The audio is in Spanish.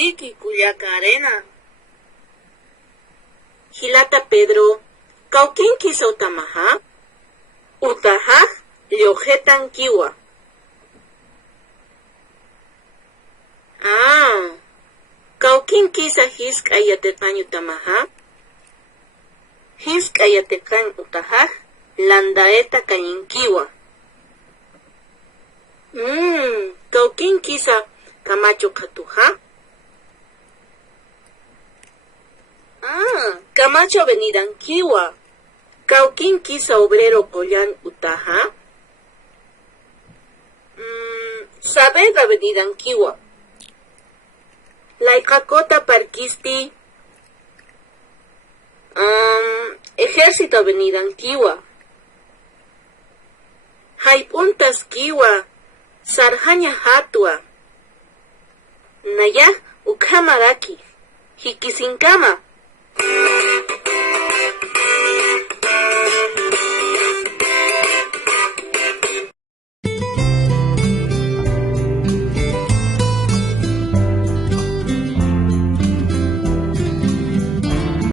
Ricky Cuyaca Arena. Hilata Pedro, Cauquinqui Sautamaha, Utajaj, Liojetan Kiwa. Cauquinqui sa Hisk Ayatepan Utamaha, Hisk Ayatepan Utajaj, Landaeta Cañinquiwa. Cauquinqui sa Camacho Catuja. Camacho Avenida Anquiwa. Cauquinqui sa Obrero Collán Utaja. Saavedra Avenida Anquiwa. Laicacota Parquisti. Ejército Avenida Anquiwa. Jaipuntas Kiwa. Sarjaña Hatua. Naya Ukamaraki. Hikisinkama.